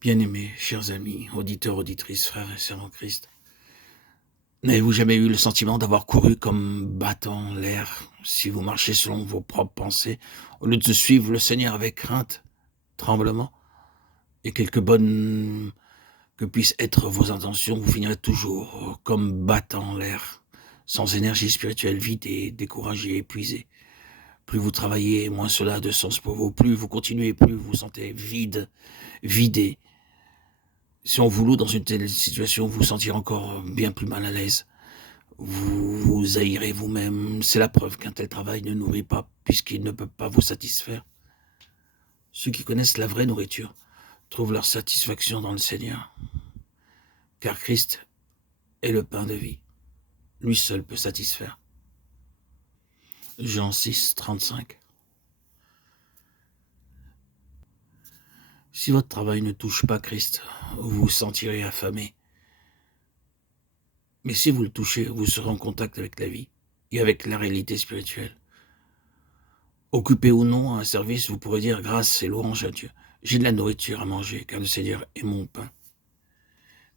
Bien-aimés, chers amis, auditeurs, auditrices, frères et sœurs en Christ, n'avez-vous jamais eu le sentiment d'avoir couru comme battant l'air si vous marchez selon vos propres pensées, au lieu de suivre le Seigneur avec crainte, tremblement, et quelque bonnes que puissent être vos intentions, vous finirez toujours comme battant l'air, sans énergie spirituelle, vide et découragé, épuisé. Plus vous travaillez, moins cela a de sens pour vous. Plus vous continuez, plus vous vous sentez vide, vidé. Si on vous loue dans une telle situation, vous vous sentirez encore bien plus mal à l'aise. Vous vous haïrez vous-même. C'est la preuve qu'un tel travail ne nourrit pas, puisqu'il ne peut pas vous satisfaire. Ceux qui connaissent la vraie nourriture trouvent leur satisfaction dans le Seigneur, car Christ est le pain de vie. Lui seul peut satisfaire. Jean 6, 35. Si votre travail ne touche pas Christ, vous vous sentirez affamé. Mais si vous le touchez, vous serez en contact avec la vie et avec la réalité spirituelle. Occupé ou non à un service, vous pourrez dire grâce et louange à Dieu. J'ai de la nourriture à manger, car le Seigneur est mon pain.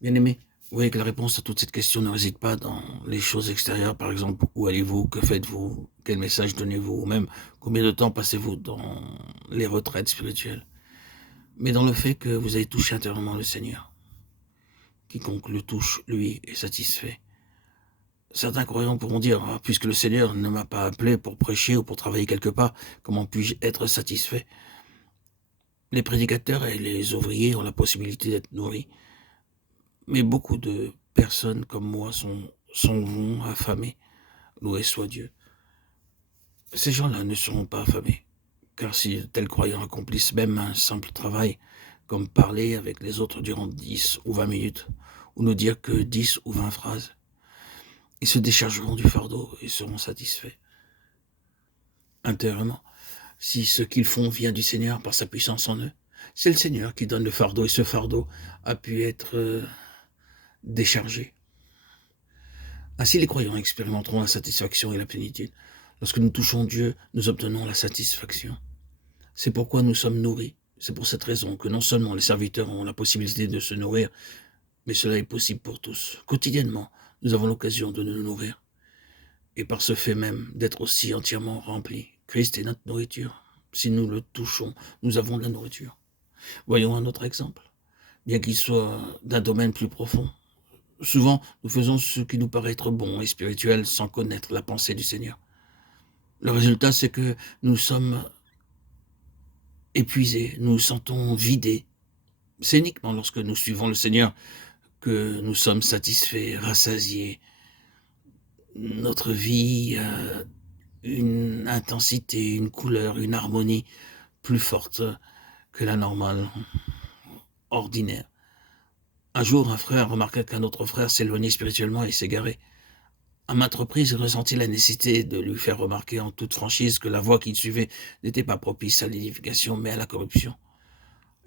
Bien-aimés, vous voyez que la réponse à toute cette question ne réside pas dans les choses extérieures, par exemple, où allez-vous, que faites-vous, quel message donnez-vous, ou même combien de temps passez-vous dans les retraites spirituelles, mais dans le fait que vous avez touché intérieurement le Seigneur. Quiconque le touche, lui, est satisfait. Certains croyants pourront dire, puisque le Seigneur ne m'a pas appelé pour prêcher ou pour travailler quelque part, comment puis-je être satisfait? Les prédicateurs et les ouvriers ont la possibilité d'être nourris, mais beaucoup de personnes comme moi sont affamées, loué soit Dieu. Ces gens-là ne seront pas affamés, car si de tels croyants accomplissent même un simple travail, comme parler avec les autres durant 10 ou 20 minutes, ou ne dire que 10 ou 20 phrases, ils se déchargeront du fardeau et seront satisfaits. Intérieurement, si ce qu'ils font vient du Seigneur par sa puissance en eux, c'est le Seigneur qui donne le fardeau, et ce fardeau a pu être déchargé. Ainsi, les croyants expérimenteront la satisfaction et la plénitude. Lorsque nous touchons Dieu, nous obtenons la satisfaction. C'est pourquoi nous sommes nourris. C'est pour cette raison que non seulement les serviteurs ont la possibilité de se nourrir, mais cela est possible pour tous. Quotidiennement, nous avons l'occasion de nous nourrir. Et par ce fait même, d'être aussi entièrement remplis. Christ est notre nourriture. Si nous le touchons, nous avons de la nourriture. Voyons un autre exemple, bien qu'il soit d'un domaine plus profond. Souvent, nous faisons ce qui nous paraît être bon et spirituel sans connaître la pensée du Seigneur. Le résultat, c'est que nous sommes épuisés, nous nous sentons vidés. C'est uniquement lorsque nous suivons le Seigneur que nous sommes satisfaits, rassasiés. Notre vie a une intensité, une couleur, une harmonie plus forte que la normale, ordinaire. Un jour, un frère remarqua qu'un autre frère s'éloignait spirituellement et s'égarait. À maintes reprises, il ressentit la nécessité de lui faire remarquer en toute franchise que la voie qu'il suivait n'était pas propice à l'édification, mais à la corruption.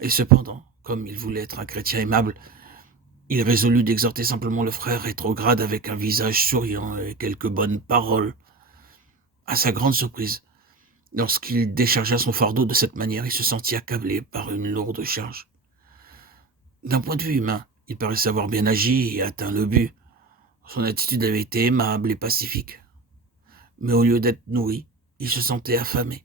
Et cependant, comme il voulait être un chrétien aimable, il résolut d'exhorter simplement le frère rétrograde avec un visage souriant et quelques bonnes paroles. À sa grande surprise, lorsqu'il déchargea son fardeau de cette manière, il se sentit accablé par une lourde charge. D'un point de vue humain, il paraissait avoir bien agi et atteint le but. Son attitude avait été aimable et pacifique. Mais au lieu d'être nourri, il se sentait affamé.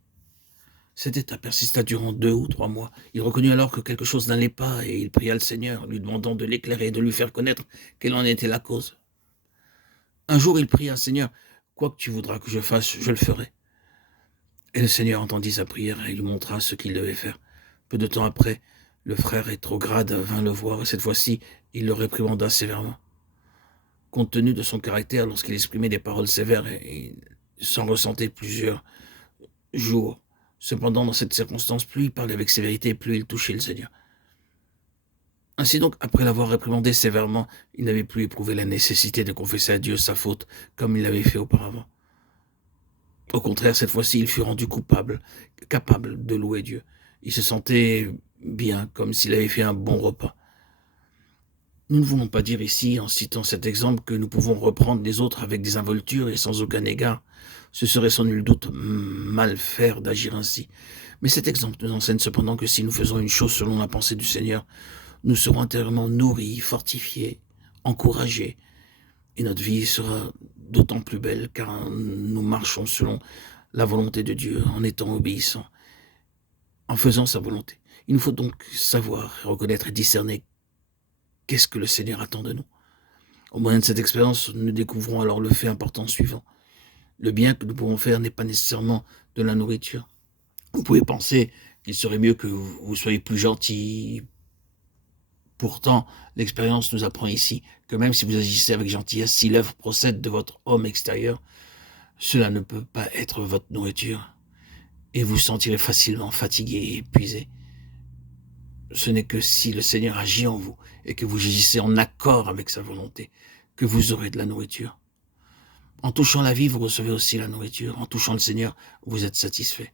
Cet état persista durant 2 ou 3 mois. Il reconnut alors que quelque chose n'allait pas et il pria le Seigneur, lui demandant de l'éclairer et de lui faire connaître quelle en était la cause. Un jour, il pria, Seigneur, quoi que tu voudras que je fasse, je le ferai. Et le Seigneur entendit sa prière et lui montra ce qu'il devait faire. Peu de temps après, le frère rétrograde vint le voir et cette fois-ci, il le réprimanda sévèrement. Compte tenu de son caractère, lorsqu'il exprimait des paroles sévères, il s'en ressentait plusieurs jours. Cependant, dans cette circonstance, plus il parlait avec sévérité, plus il touchait le Seigneur. Ainsi donc, après l'avoir réprimandé sévèrement, il n'avait plus éprouvé la nécessité de confesser à Dieu sa faute, comme il l'avait fait auparavant. Au contraire, cette fois-ci, il fut rendu capable de louer Dieu. Il se sentait bien, comme s'il avait fait un bon repas. Nous ne voulons pas dire ici, en citant cet exemple, que nous pouvons reprendre les autres avec des involtures et sans aucun égard. Ce serait sans nul doute mal faire d'agir ainsi. Mais cet exemple nous enseigne cependant que si nous faisons une chose selon la pensée du Seigneur, nous serons intérieurement nourris, fortifiés, encouragés, et notre vie sera d'autant plus belle car nous marchons selon la volonté de Dieu, en étant obéissants, en faisant sa volonté. Il nous faut donc savoir, reconnaître et discerner qu'est-ce que le Seigneur attend de nous. Au moyen de cette expérience, nous découvrons alors le fait important suivant. Le bien que nous pouvons faire n'est pas nécessairement de la nourriture. Vous pouvez penser qu'il serait mieux que vous soyez plus gentil. Pourtant, l'expérience nous apprend ici que même si vous agissez avec gentillesse, si l'œuvre procède de votre homme extérieur, cela ne peut pas être votre nourriture, et vous sentirez facilement fatigué et épuisé. Ce n'est que si le Seigneur agit en vous et que vous agissez en accord avec sa volonté que vous aurez de la nourriture. En touchant la vie, vous recevez aussi la nourriture. En touchant le Seigneur, vous êtes satisfait.